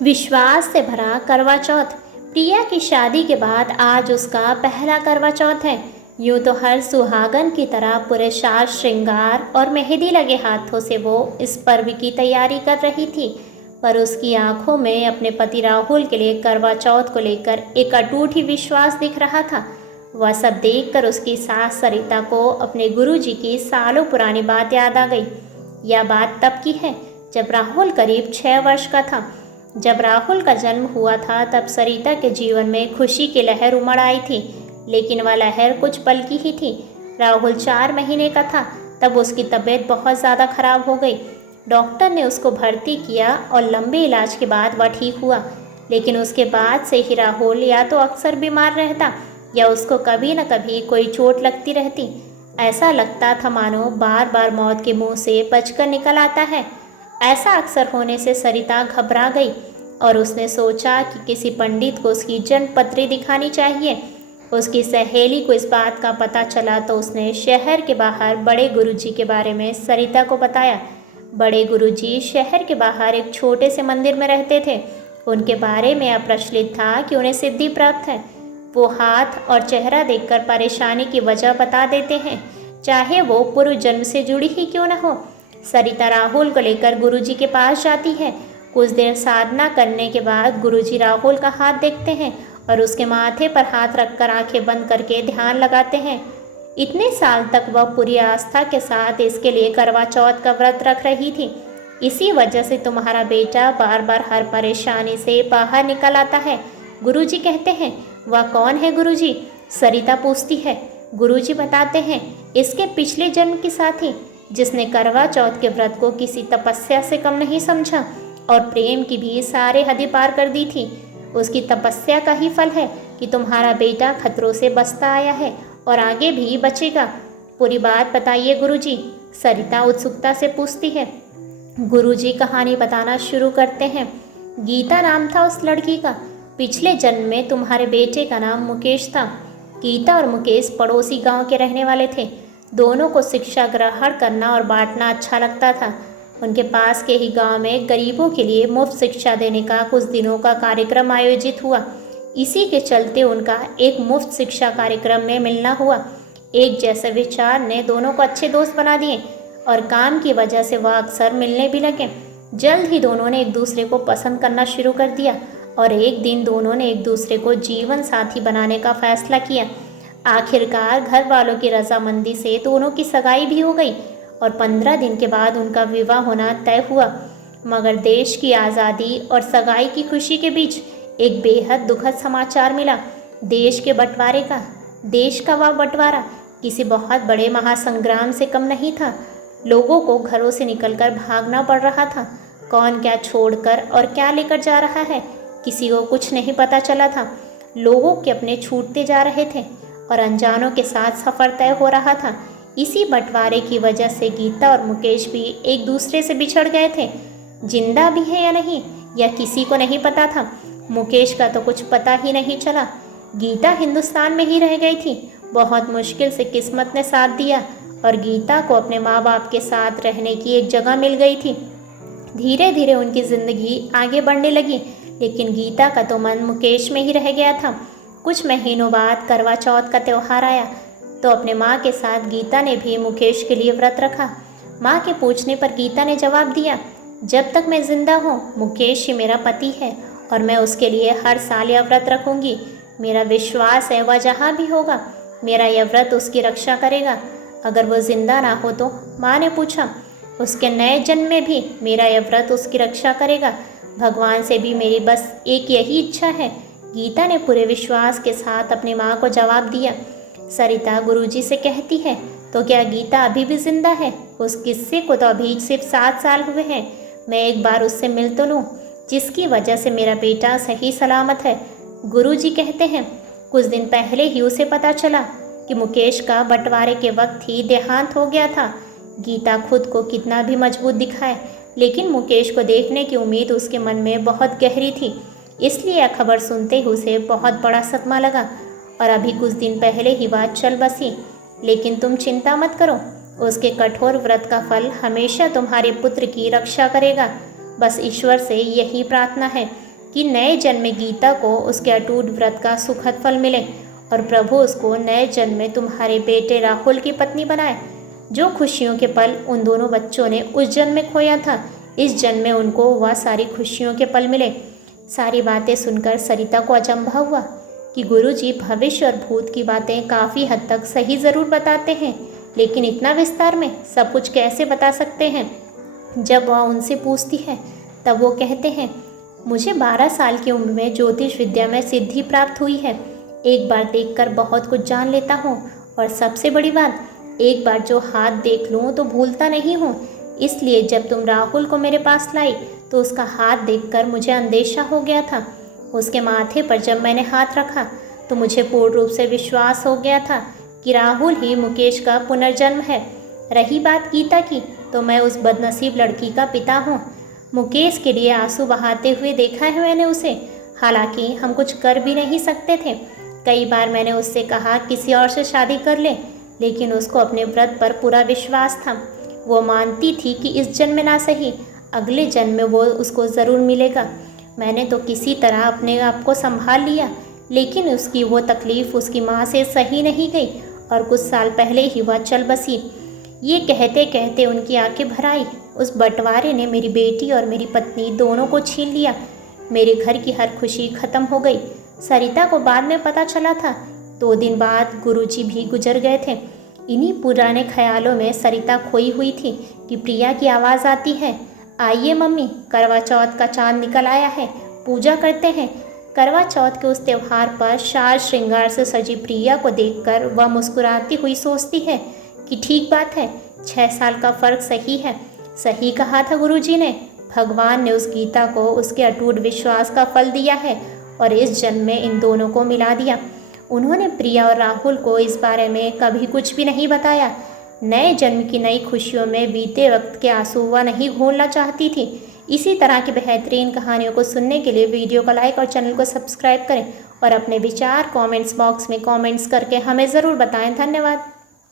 विश्वास से भरा करवा चौथ। प्रिया की शादी के बाद आज उसका पहला करवा चौथ है। यूं तो हर सुहागन की तरह पूरे साज श्रृंगार और मेहंदी लगे हाथों से वो इस पर्व की तैयारी कर रही थी, पर उसकी आंखों में अपने पति राहुल के लिए करवा चौथ को लेकर एक अटूट ही विश्वास दिख रहा था। वह सब देखकर उसकी सास सरिता को अपने गुरुजी की सालों पुरानी बात याद आ गई। यह बात तब की है जब राहुल करीब 6 वर्ष का था। जब राहुल का जन्म हुआ था तब सरिता के जीवन में खुशी की लहर उमड़ आई थी, लेकिन वह लहर कुछ पल की ही थी। राहुल 4 महीने का था तब उसकी तबीयत बहुत ज़्यादा खराब हो गई। डॉक्टर ने उसको भर्ती किया और लंबे इलाज के बाद वह ठीक हुआ, लेकिन उसके बाद से ही राहुल या तो अक्सर बीमार रहता या उसको कभी न कभी कोई चोट लगती रहती। ऐसा लगता था मानो बार बार मौत के मुंह से बचकर निकल आता है। ऐसा अक्सर होने से सरिता घबरा गई और उसने सोचा कि किसी पंडित को उसकी जन्म पत्री दिखानी चाहिए। उसकी सहेली को इस बात का पता चला तो उसने शहर के बाहर बड़े गुरुजी के बारे में सरिता को बताया। बड़े गुरुजी शहर के बाहर एक छोटे से मंदिर में रहते थे। उनके बारे में यह प्रचलित था कि उन्हें सिद्धि प्राप्त है। वो हाथ और चेहरा देखकर परेशानी की वजह बता देते हैं, चाहे वो पूर्व जन्म से जुड़ी ही क्यों न हो। सरिता राहुल को लेकर गुरुजी के पास जाती है। कुछ देर साधना करने के बाद गुरुजी राहुल का हाथ देखते हैं और उसके माथे पर हाथ रखकर आंखें बंद करके ध्यान लगाते हैं। इतने साल तक वह पूरी आस्था के साथ इसके लिए करवा चौथ का व्रत रख रही थी। इसी वजह से तुम्हारा बेटा बार बार हर परेशानी से बाहर निकल आता है, गुरुजी कहते हैं। वह कौन है गुरुजी? सरिता पूछती है। गुरुजी बताते हैं, इसके पिछले जन्म की साथी, जिसने करवा चौथ के व्रत को किसी तपस्या से कम नहीं समझा और प्रेम की भी सारे हदें पार कर दी थी। उसकी तपस्या का ही फल है कि तुम्हारा बेटा खतरों से बचता आया है और आगे भी बचेगा। पूरी बात बताइए गुरुजी, सरिता उत्सुकता से पूछती है। गुरुजी कहानी बताना शुरू करते हैं। गीता नाम था उस लड़की का। पिछले जन्म में तुम्हारे बेटे का नाम मुकेश था। गीता और मुकेश पड़ोसी गांव के रहने वाले थे। दोनों को शिक्षा ग्रहण करना और बांटना अच्छा लगता था। उनके पास के ही गांव में गरीबों के लिए मुफ्त शिक्षा देने का कुछ दिनों का कार्यक्रम आयोजित हुआ। इसी के चलते उनका एक मुफ्त शिक्षा कार्यक्रम में मिलना हुआ। एक जैसे विचार ने दोनों को अच्छे दोस्त बना दिए और काम की वजह से वह अक्सर मिलने भी लगे। जल्द ही दोनों ने एक दूसरे को पसंद करना शुरू कर दिया और एक दिन दोनों ने एक दूसरे को जीवन साथी बनाने का फैसला किया। आखिरकार घर वालों की रजामंदी से दोनों की सगाई भी हो गई और 15 दिन के बाद उनका विवाह होना तय हुआ। मगर देश की आज़ादी और सगाई की खुशी के बीच एक बेहद दुखद समाचार मिला, देश के बंटवारे का। देश का वह बंटवारा किसी बहुत बड़े महासंग्राम से कम नहीं था। लोगों को घरों से निकलकर भागना पड़ रहा था। कौन क्या छोड़कर और क्या लेकर जा रहा है, किसी को कुछ नहीं पता चला था। लोगों के अपने छूटते जा रहे थे और अनजानों के साथ सफ़र तय हो रहा था। इसी बंटवारे की वजह से गीता और मुकेश भी एक दूसरे से बिछड़ गए थे। जिंदा भी है या नहीं, यह किसी को नहीं पता था। मुकेश का तो कुछ पता ही नहीं चला। गीता हिंदुस्तान में ही रह गई थी। बहुत मुश्किल से किस्मत ने साथ दिया और गीता को अपने माँ बाप के साथ रहने की एक जगह मिल गई थी। धीरे धीरे उनकी ज़िंदगी आगे बढ़ने लगी, लेकिन गीता का तो मन मुकेश में ही रह गया था। कुछ महीनों बाद करवा चौथ का त्यौहार आया तो अपने माँ के साथ गीता ने भी मुकेश के लिए व्रत रखा। माँ के पूछने पर गीता ने जवाब दिया, जब तक मैं जिंदा हूँ मुकेश ही मेरा पति है और मैं उसके लिए हर साल यह व्रत रखूँगी। मेरा विश्वास है वह जहाँ भी होगा मेरा यह व्रत उसकी रक्षा करेगा। अगर वो जिंदा ना हो तो? माँ ने पूछा। उसके नए जन्म में भी मेरा यह व्रत उसकी रक्षा करेगा। भगवान से भी मेरी बस एक यही इच्छा है, गीता ने पूरे विश्वास के साथ अपनी माँ को जवाब दिया। सरिता गुरुजी से कहती है, तो क्या गीता अभी भी जिंदा है? उस किस्से को तो अभी सिर्फ 7 साल हुए हैं। मैं एक बार उससे मिल तो लूँ, जिसकी वजह से मेरा बेटा सही सलामत है। गुरुजी कहते हैं, कुछ दिन पहले ही उसे पता चला कि मुकेश का बंटवारे के वक्त ही देहांत हो गया था। गीता खुद को कितना भी मजबूत दिखाए, लेकिन मुकेश को देखने की उम्मीद उसके मन में बहुत गहरी थी। इसलिए यह खबर सुनते ही उसे बहुत बड़ा सदमा लगा और अभी कुछ दिन पहले ही बात चल बसी। लेकिन तुम चिंता मत करो, उसके कठोर व्रत का फल हमेशा तुम्हारे पुत्र की रक्षा करेगा। बस ईश्वर से यही प्रार्थना है। कि नए जन्म में गीता को उसके अटूट व्रत का सुखद फल मिले और प्रभु उसको नए जन्म में तुम्हारे बेटे राहुल की पत्नी बनाए। जो खुशियों के पल उन दोनों बच्चों ने उस जन्म में खोया था, इस जन्म में उनको वह सारी खुशियों के पल मिले। सारी बातें सुनकर सरिता को अचंभा हुआ कि गुरुजी भविष्य और भूत की बातें काफ़ी हद तक सही ज़रूर बताते हैं, लेकिन इतना विस्तार में सब कुछ कैसे बता सकते हैं। जब वह उनसे पूछती है तब वो कहते हैं, मुझे 12 साल की उम्र में ज्योतिष विद्या में सिद्धि प्राप्त हुई है। एक बार देखकर बहुत कुछ जान लेता हूँ और सबसे बड़ी बात, एक बार जो हाथ देख लूँ तो भूलता नहीं हूँ। इसलिए जब तुम राहुल को मेरे पास लाई तो उसका हाथ देखकर मुझे अंदेशा हो गया था। उसके माथे पर जब मैंने हाथ रखा तो मुझे पूर्ण रूप से विश्वास हो गया था कि राहुल ही मुकेश का पुनर्जन्म है। रही बात गीता की, तो मैं उस बदनसीब लड़की का पिता हूँ। मुकेश के लिए आंसू बहाते हुए देखा है मैंने उसे, हालांकि हम कुछ कर भी नहीं सकते थे। कई बार मैंने उससे कहा किसी और से शादी कर ले, लेकिन उसको अपने व्रत पर पूरा विश्वास था। वो मानती थी कि इस जन्म में ना सही, अगले जन्म में वो उसको ज़रूर मिलेगा। मैंने तो किसी तरह अपने आप को संभाल लिया, लेकिन उसकी वो तकलीफ़ उसकी माँ से सही नहीं गई और कुछ साल पहले ही वह चल बसी। ये कहते कहते उनकी आंखें भर आई। उस बंटवारे ने मेरी बेटी और मेरी पत्नी दोनों को छीन लिया। मेरे घर की हर खुशी खत्म हो गई। सरिता को बाद में पता चला था। 2 दिन बाद गुरुजी भी गुजर गए थे। इन्हीं पुराने ख्यालों में सरिता खोई हुई थी कि प्रिया की आवाज़ आती है, आइए मम्मी, करवा चौथ का चांद निकल आया है, पूजा करते हैं। करवा चौथ के उस त्यौहार पर साज श्रृंगार से सजी प्रिया को देखकर वह मुस्कुराती हुई सोचती है कि ठीक बात है, 6 साल का फ़र्क सही है। सही कहा था गुरुजी ने। भगवान ने उस गीता को उसके अटूट विश्वास का फल दिया है और इस जन्म में इन दोनों को मिला दिया। उन्होंने प्रिया और राहुल को इस बारे में कभी कुछ भी नहीं बताया। नए जन्म की नई खुशियों में बीते वक्त के आंसू वह नहीं घोलना चाहती थी। इसी तरह की बेहतरीन कहानियों को सुनने के लिए वीडियो को लाइक और चैनल को सब्सक्राइब करें और अपने विचार कमेंट्स बॉक्स में कमेंट्स करके हमें ज़रूर बताएं। धन्यवाद।